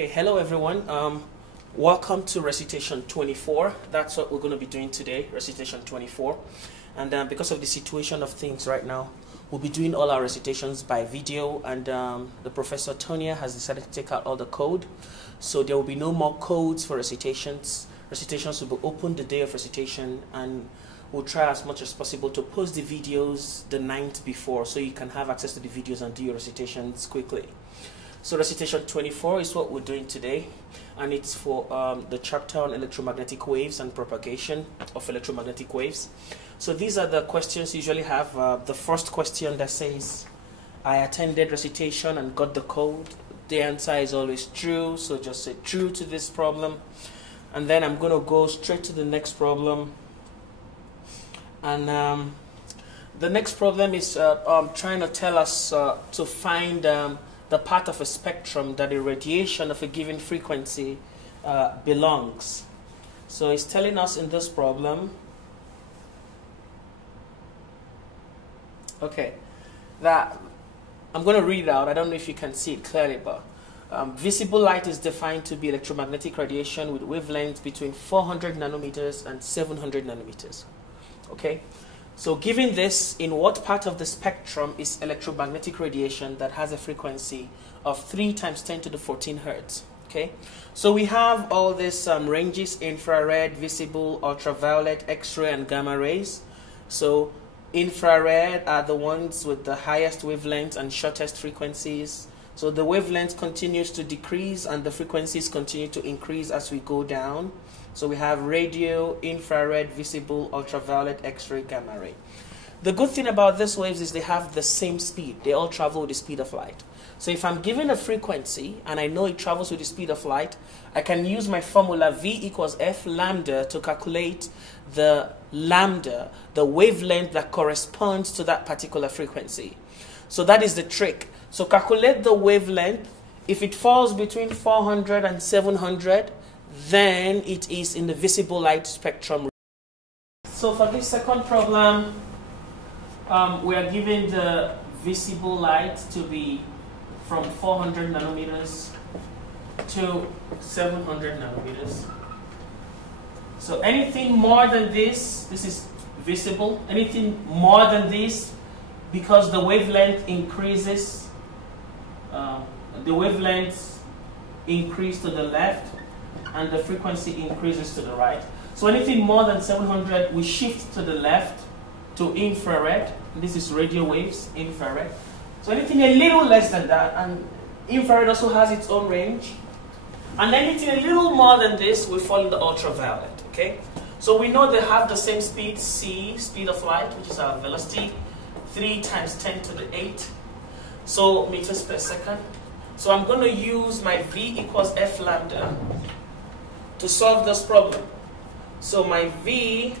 Okay, hello everyone. Welcome to recitation 24. That's what we're going to be doing today, recitation 24. And because of the situation of things right now, we'll be doing all our recitations by video, and the Professor Tonia has decided to take out all the code. So there will be no more codes for recitations. Recitations will be open the day of recitation, and we'll try as much as possible to post the videos the night before so you can have access to the videos and do your recitations quickly. So recitation 24 is what we're doing today, and it's for the chapter on electromagnetic waves and propagation of electromagnetic waves. So these are the questions you usually have. The first question that says, I attended recitation and got the code. The answer is always true, so just say true to this problem. And then I'm going to go straight to the next problem. And the next problem is trying to tell us to find the part of a spectrum that the radiation of a given frequency belongs. So it's telling us in this problem, okay, that I'm going to read it out. I don't know if you can see it clearly, but visible light is defined to be electromagnetic radiation with wavelengths between 400 nanometers and 700 nanometers. Okay? So given this, in what part of the spectrum is electromagnetic radiation that has a frequency of 3 × 10⁻⁴ hertz? Okay, so we have all these ranges: infrared, visible, ultraviolet, X-ray, and gamma rays. So infrared are the ones with the highest wavelengths and shortest frequencies. So the wavelength continues to decrease and the frequencies continue to increase as we go down. So we have radio, infrared, visible, ultraviolet, X-ray, gamma ray. The good thing about these waves is they have the same speed. They all travel with the speed of light. So if I'm given a frequency and I know it travels with the speed of light, I can use my formula V = F lambda to calculate the lambda, the wavelength that corresponds to that particular frequency. So that is the trick. So calculate the wavelength. If it falls between 400 and 700, then it is in the visible light spectrum. So for this second problem, we are given the visible light to be from 400 nanometers to 700 nanometers. So anything more than this is visible. Anything more than this, because the wavelength increases, the wavelengths increase to the left, and the frequency increases to the right. So anything more than 700, we shift to the left to infrared. This is radio waves, infrared. So anything a little less than that, and infrared also has its own range. And anything a little more than this will fall in the ultraviolet, okay? So we know they have the same speed, c, speed of light, which is our velocity, 3 × 10⁸. So meters per second. So I'm going to use my V = F lambda to solve this problem. So my V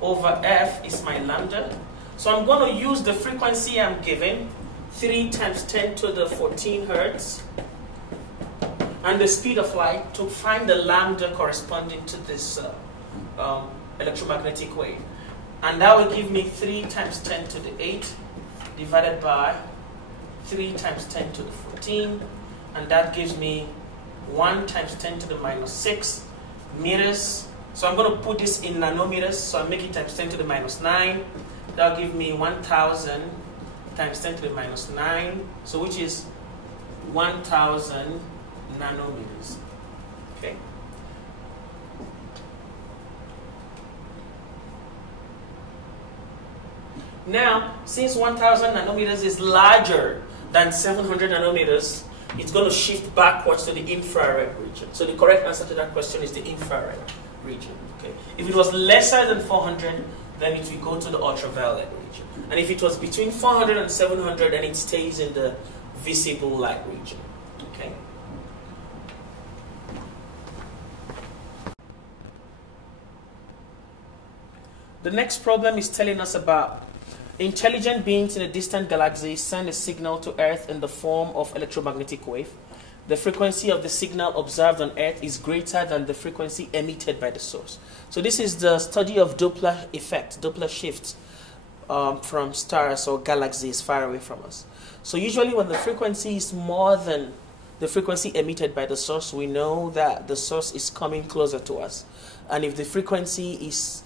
over F is my lambda. So I'm going to use the frequency I'm given, 3 × 10⁻⁴ hertz, and the speed of light to find the lambda corresponding to this electromagnetic wave. And that will give me 3 × 10⁸ divided by 3 × 10⁻⁴, and that gives me 1 × 10⁻⁶ meters. So I'm going to put this in nanometers, so I'll make it × 10⁻⁹. That'll give me 1000 × 10⁻⁹, so which is 1000 nanometers. Okay. Now, since 1000 nanometers is larger than 700 nanometers, it's going to shift backwards to the infrared region. So the correct answer to that question is the infrared region. Okay. If it was lesser than 400, then it will go to the ultraviolet region. And if it was between 400 and 700, then it stays in the visible light region. Okay. The next problem is telling us about intelligent beings in a distant galaxy send a signal to Earth in the form of electromagnetic wave. The frequency of the signal observed on Earth is greater than the frequency emitted by the source. So this is the study of Doppler effect, Doppler shift from stars or galaxies far away from us. So usually when the frequency is more than the frequency emitted by the source, we know that the source is coming closer to us. And if the frequency is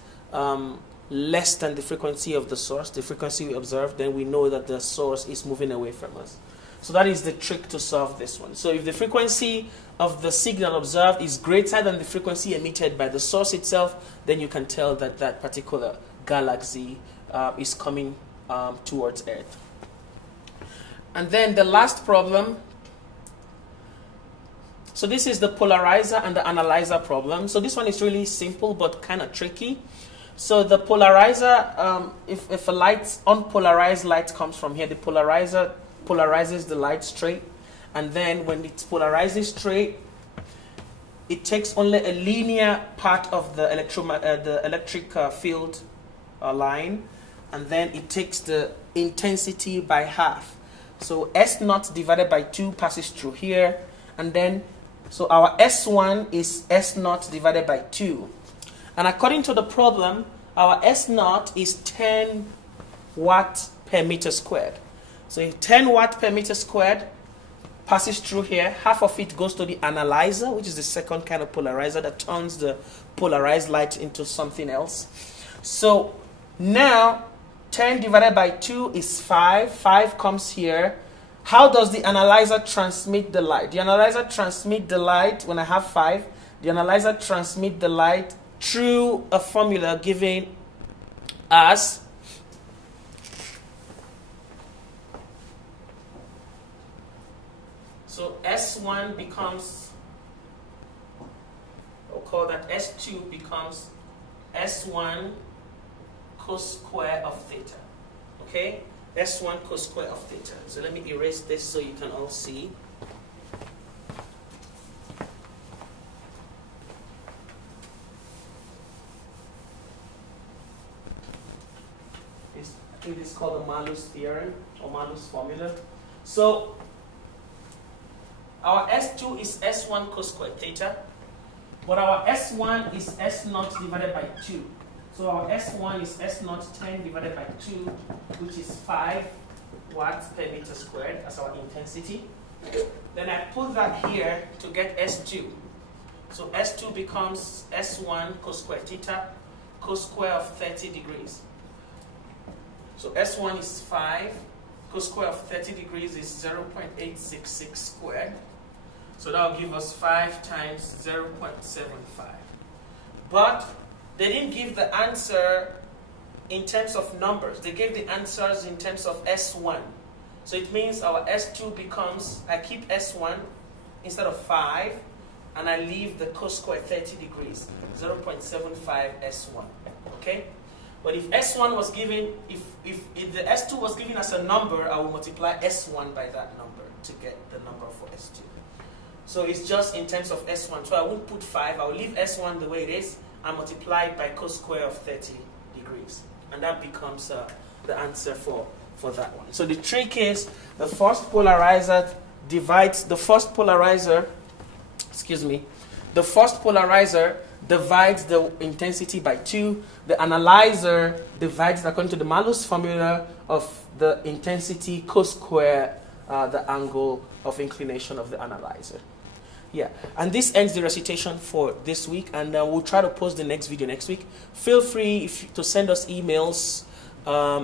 less than the frequency of the source, the frequency we observe, then we know that the source is moving away from us. So that is the trick to solve this one. So if the frequency of the signal observed is greater than the frequency emitted by the source itself, then you can tell that that particular galaxy is coming towards Earth. And then the last problem. So this is the polarizer and the analyzer problem. So this one is really simple but kind of tricky. So the polarizer, if a unpolarized light comes from here, the polarizer polarizes the light straight, and then when it polarizes straight, it takes only a linear part of the electric field line, and then it takes the intensity by half. So S0 divided by 2 passes through here, and then so our S1 is S0 divided by 2. And according to the problem, our S0 is 10 watt per meter squared. So if 10 watt per meter squared passes through here, half of it goes to the analyzer, which is the second kind of polarizer that turns the polarized light into something else. So now 10 divided by 2 is 5. 5 comes here. How does the analyzer transmit the light? The analyzer transmits the light, when I have 5, the analyzer transmits the light through a formula given as so S1 becomes, we'll call that S2 becomes S1 cos square of theta. Okay? S1 cos square of theta. So let me erase this so you can all see. I think it's called the Malus theorem or Malus formula. So our S2 is S1 cos square theta, but our S1 is S0 divided by 2. So our S1 is S0 10 divided by 2, which is 5 watts per meter squared as our intensity. Then I put that here to get S2. So S2 becomes S1 cos square theta, cos square of 30 degrees. So S1 is 5, cos square of 30 degrees is 0.866 squared. So that will give us 5 times 0.75. But they didn't give the answer in terms of numbers. They gave the answers in terms of S1. So it means our S2 becomes, I keep S1 instead of 5, and I leave the cos square 30 degrees, 0.75 S1. Okay? But if S1 was given, if the S2 was given as a number, I will multiply S1 by that number to get the number for S2. So it's just in terms of S1. So I won't put 5. I will leave S1 the way it is and multiply it by cos square of 30 degrees. And that becomes the answer for that one. So the trick is the first polarizer divides the first polarizer, the first polarizer divides the intensity by 2. The analyzer divides, according to the Malus formula, of the intensity cos square the angle of inclination of the analyzer. Yeah, and this ends the recitation for this week, and we'll try to post the next video next week. Feel free to send us emails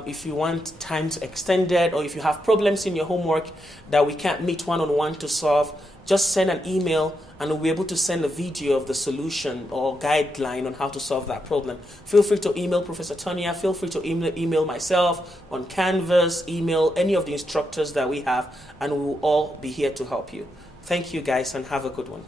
if you want times extended, or if you have problems in your homework that we can't meet one-on-one to solve. Just send an email and we'll be able to send a video of the solution or guideline on how to solve that problem. Feel free to email Professor Tonia. Feel free to email myself on Canvas, email any of the instructors that we have, and we will all be here to help you. Thank you guys, and have a good one.